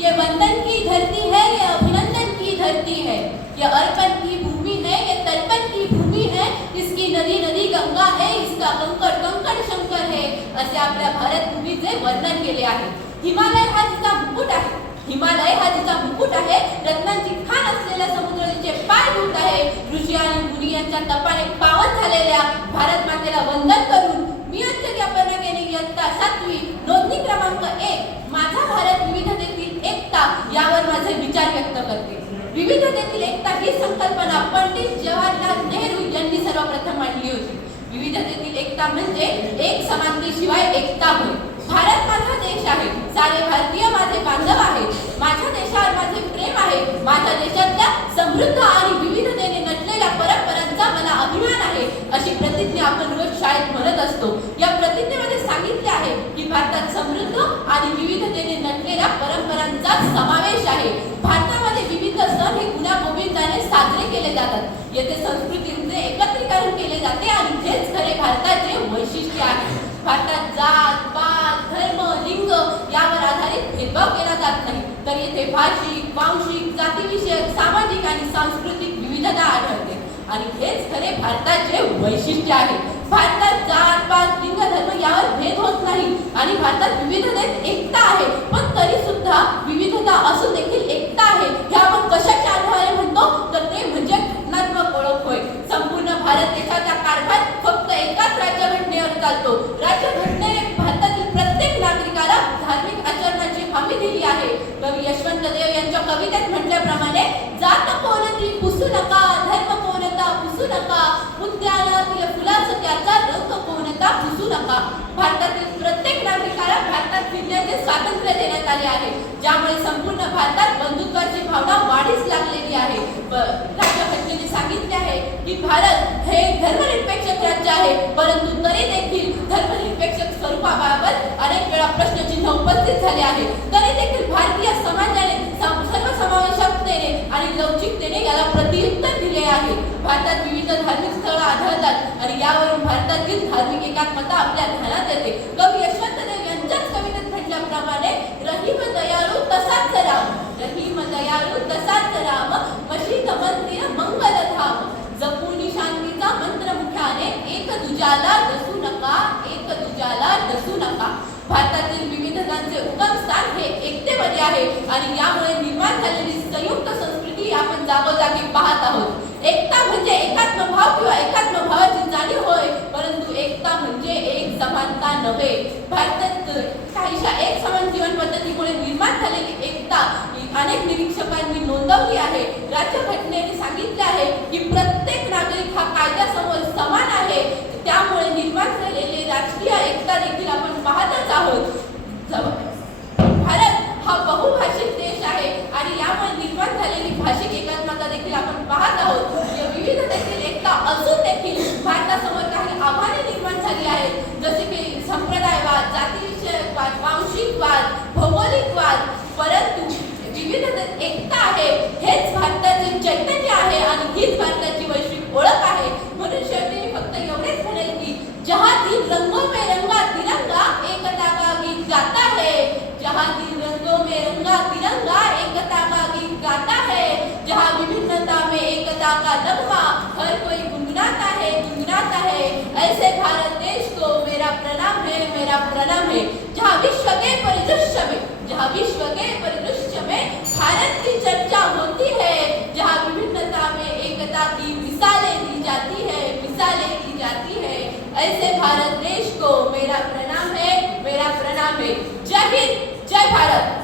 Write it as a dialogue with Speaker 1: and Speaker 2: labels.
Speaker 1: ये वंदन की धरती है ये अभिनंदन की धरती है। ये अर्पण की भूमि है ये तर्पण की भूमि है इसकी नदी नदी गंगा है इसका कंकड कंकड शंकर है। असे आपल्या भारत भूमीचे वर्णन केले आहे। हिमालय हा तिचा मुकुट आहे। हिमालय हा तिचा मुकुट आहे. रत्नांची खान असलेल्या समुद्र तिचे पाय धुत आहे. ऋषी आणि मुनी यांच्या तपाने पावन झालेल्या भारत मातेला वंदन करून मी अंत्यज्ञापन केली इयत्ता सातवी नोंदणी क्रमांक एक माझा भारत विविधतेतील एकता यावर माझे विचार व्यक्त करते विविधतेतील एकता ही संकल्पना पंडित जवाहरलाल नेहरू यांनी सर्वप्रथम मांडली होती. विविधतेतील एकता म्हणजे एक समानतेशिवाय एकता होय. भारत माझा देश आहे. सारे भारतीय माझे बांधव आहेत माझ्या देशावर माझे प्रेम आहे. माझ्या देशातल्या समृद्ध आणि विविधतेने नटलेल्या परंपरांचा मला अभिमान आहे अशी प्रतिज्ञा आपण रोज शाळेत म्हणत असतो. या प्रतिज्ञेमध्ये सांगितले आहे की भारतात समृद्ध आणि विविधतेने नटलेल्या परंपरांचा समावेश आहे. येथे संस्कृतीचे एकत्रीकरण केले जाते आणि हेच खरे भारताचे वैशिष्ट्य आहे. भारतात जात पात धर्म लिंग यावर आधारित भेदभाव केला जात नाही. तर येथे भाषिक वांशिक जातीविषयक सामाजिक आणि सांस्कृतिक विविधता आढळते. आणि हेच खरे भारताचे वैशिष्ट्य आहे. भारतात जात पात लिंग धर्म यावर भेद होत नाही. आणि भारतात विविधता एकता आहे पण तरी सुद्धा विविधता असून देखील एकता आहे हे आपण कशाच्या आधारे म्हणतो तर ते म्हणजे घटनात्मक ओळख होय संपूर्ण भारत देशाचा कारभार फक्त एकाच राज्यघटनेवर चालतो राज्यघटनेने भारतातील प्रत्येक नागरिकाला धार्मिक आचरणाची हमी दिली आहे कवी यशवंत देव यांच्या कवितेत म्हटल्याप्रमाणे जात कोणती पुसू नका धर्म कोणता पुसू नका उद्यानातील फुलाचं त्याचा रंग कोणता पुसू नका. भारतातील प्रत्येक नागरिकाला भारतात फिरण्याचे स्वातंत्र्य देण्यात आले आहे ज्यामुळे संपूर्ण भारतात बंधुत्वाची भावना वाढीस लागलेली आहे. राजा राज्यघटनेने सांगितले आहे की भारत हे धर्मनिरपेक्ष राज्य आहे परंतु तरी देखील धर्मनिरपेक्ष स्वरूपाबाबत अनेक वेळा प्रश्नचिन्ह उपस्थित झाले आहे. तरी देखील भारतीय समाजाने सर्वसमावेशकतेने आणि लवचिकतेने याला प्रत्युत्तर दिले आहे. भारतात विविध धार्मिक स्थळं आढळतात आणि यावरून भारतातील धार्मिक एकात्मता आपल्या ध्यानात येते. कवी यशवंत देव यांच्याच कवितेत म्हटल्याप्रमाणे रहीम दयाळू तसाच राम रहीम दयाळू तसाच राम मशीद मंदिर मंगल धाम जपूनी शांतीचा मंत्र मुख्याने एक दुजाला डसू नका एक दुजाला डसू नका. भारतातील विविध विविधतांचे उगमस्थान हे एकतेमध्ये आहे आणि यामुळे निर्माण झालेली संयुक्त संस्कृती आपण जागोजागी पाहत आहोत. एकता म्हणजे एकात्म भाव किंवा एकात्म भावाची जाणीव होय परंतु एकता म्हणजे एक समानता नव्हे. भारतात काहीशा एक समान जीवन पद्धतीमुळे निर्माण झालेली एकता अनेक निरीक्षकांनी नोंदवली आहे. राज्यघटनेने सांगितले आहे की प्रत्येक नागरिक हा कायद्यासमोर समान आहे त्यामुळे निर्माण झालेले राजकीय एकता देखील आपण पाहतच आहोत जव- भारत हा बहुभाषिक देश आहे आणि यामुळे निर्माण झालेली भाषिक एकात्मता देखील आपण पाहत आहोत. या विविधतेतील एकता अजून देखील भारतासमोर काही आव्हाने निर्माण झाली आहेत. जसे की संप्रदायवाद जातीविषयक वाद वांशिकवाद भौगोलिकवाद परंतु विविध एकता आहे. हेच भारताचे चैतन्य आहे आणि हीच भारताची वैश्विक ओळख आहे. म्हणून शेवटी मी फक्त एवढेच म्हणेल की जहा दिन रंगो में रंगा तिरंगा एकता का गीत गाता है जहा दिन रंगो में रंगा तिरंगा एकता का गीत गाता है जहाँ विभिन्नता में एकता का नगमा हर कोई गुनगुनाता है गुनगुनाता है ऐसे भारत देश को मेरा प्रणाम है मेरा प्रणाम है जहाँ विश्व के परिदृश्य में जहाँ विश्व के परिदृश्य में भारत की चर्चा होती है जहाँ विभिन्नता में एकता की मिसालें दी जाती है मिसालें दी जाती है ऐसे भारत देश को मेरा प्रणाम है मेरा प्रणाम है। जय हिंद जय भारत।